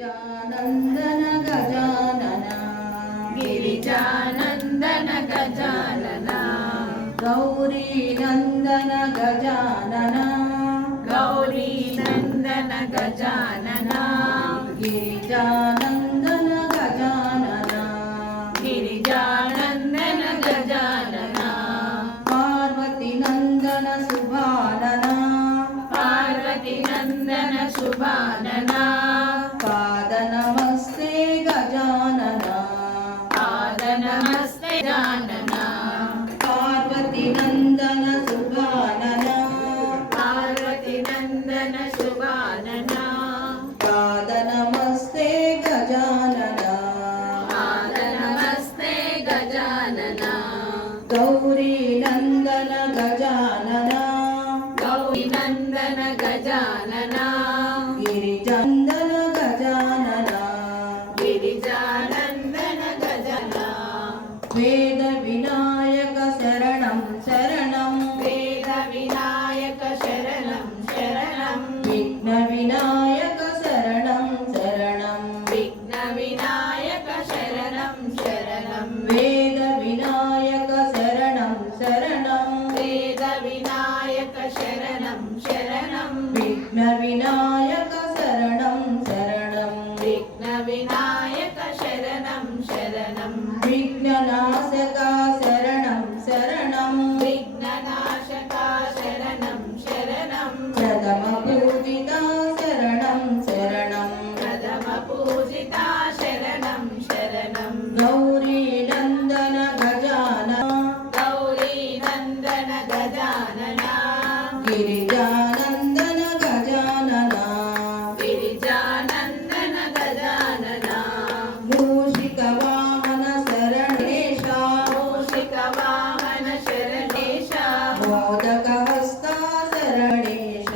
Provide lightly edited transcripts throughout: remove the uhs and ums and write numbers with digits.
गिरिजानन्दन गजानन गिरिजानन्दन गजानन गौरी नन्दन गजानन गौरी नन्दन गजानन गिरिजानन्दन गजानन गिरिजानन्दन गजानन पार्वती नन्दन शुभानन पार्वती नन्दन शुभानन पाद नमस्ते गजानन पाद नमस्ते जानन पार्वती नन्दन शुभानन पार्वती नन्दन शुभानन पाद नमस्ते गजानन पाद नमस्ते गजानन गौरी नन्दन गजानन गौरी नन्दन गजानन गिरिजन्दन गजानन गिरिजानन्दन गजानन वेद विनायक शरणं शरणं वेद विनायक शरणं शरणं विघ्न विनायक शरणं शरणं विघ्न विनायक शरणं शरणं वेद विनायक शरणं शरणं वेद विनायक शरणं शरणं विघ्न विनायक शरणं शरणं विघ्न विनायक शरणं शरणं विघ्ननाशका शरणं शरणं विघ्ननाशका शरणं शरणं प्रथमपूजिता शरणं शरणं प्रथमपूजिता शरणं शरणं गौरी नन्दन गजानन गौरी नन्दन गजानन गिरिजानन्दन गजानन गिरिजानन्दन गजानन मूषिकवाहन शरणेश मूषिकवाहन शरणेश मोदकहस्ता शरणेश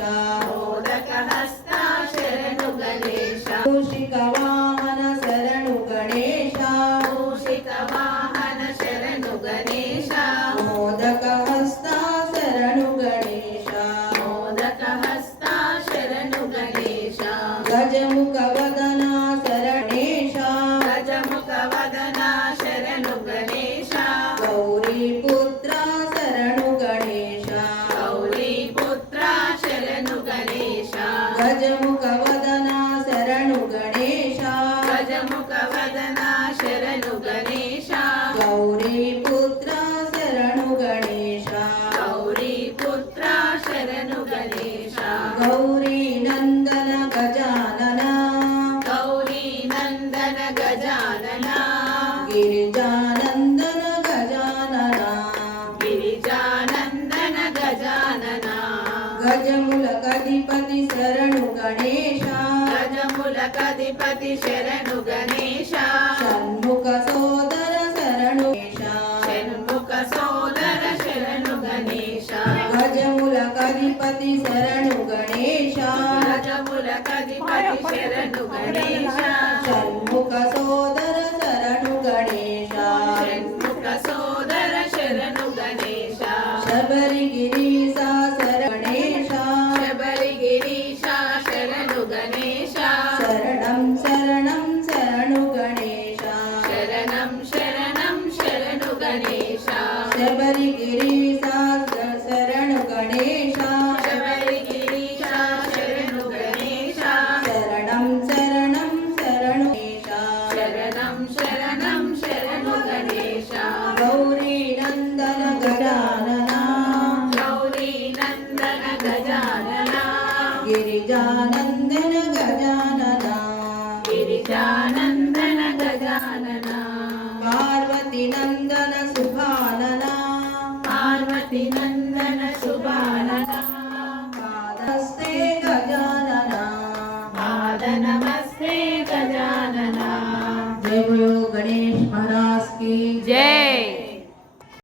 मोदकहस्ता शरणु गणेश मूषिकवाहन शरणु गणेश मूषिकवाहन शरणु गणेश मोदकहस्ता शरणु गणेश मोदकहस्ता शरणु गणेश गजमुखवदना शरणेश गजमुखवदना शरणु गणेश गौरीपुत्रा शरणु गणेश गौरीपुत्रा शरणु गणेश गजमुखवदना शरणु गणेश गजमुखवदना शरणु गणेश गौरीपुत्रा शरणु गणेश गौरीपुत्रा शरणु गणेश गौरी नन्दन गजानन गौरी नन्दन गजानन गिरिजानन्दन गजानन गिरिजानन्दन गजानन गजमुलकधिपति शरणु गणेश गजमुलकधिपति शरणु गणेश षण्मुख सोदर शरणु गणेश षण्मुख सोदर शरणु गणेश गजमुलकधिपति शरणु गणेश गजमुलकधिपति शरणु गणेश षण्मुख सोदर शरणु गणेश षण्मुख सोदर शरणु गणेश शबरिगिरीसा गणेश शबरिगिरीशा शरणु गणेश शरणं शरणं शरणु गणेश शरणं शरणं शरणु गणेश शबरिगिरीसा शरणु गणेश शबरिगिरीशा शरणु गणेश शरणं शरणं शरणु गणेश शरणं शरणं शरणु गणेश गौरी नन्दन गजानन गौरी नन्दन गजानन गिरिजानन्दन गजानन गिरिजानन्दन गजानन पार्वती नन्दन शुभानन पार्वती नन्दन शुभानन पादस्ते गजानन पाद नमस्ते गजानन जय बोलो गणेश महाराज की जय।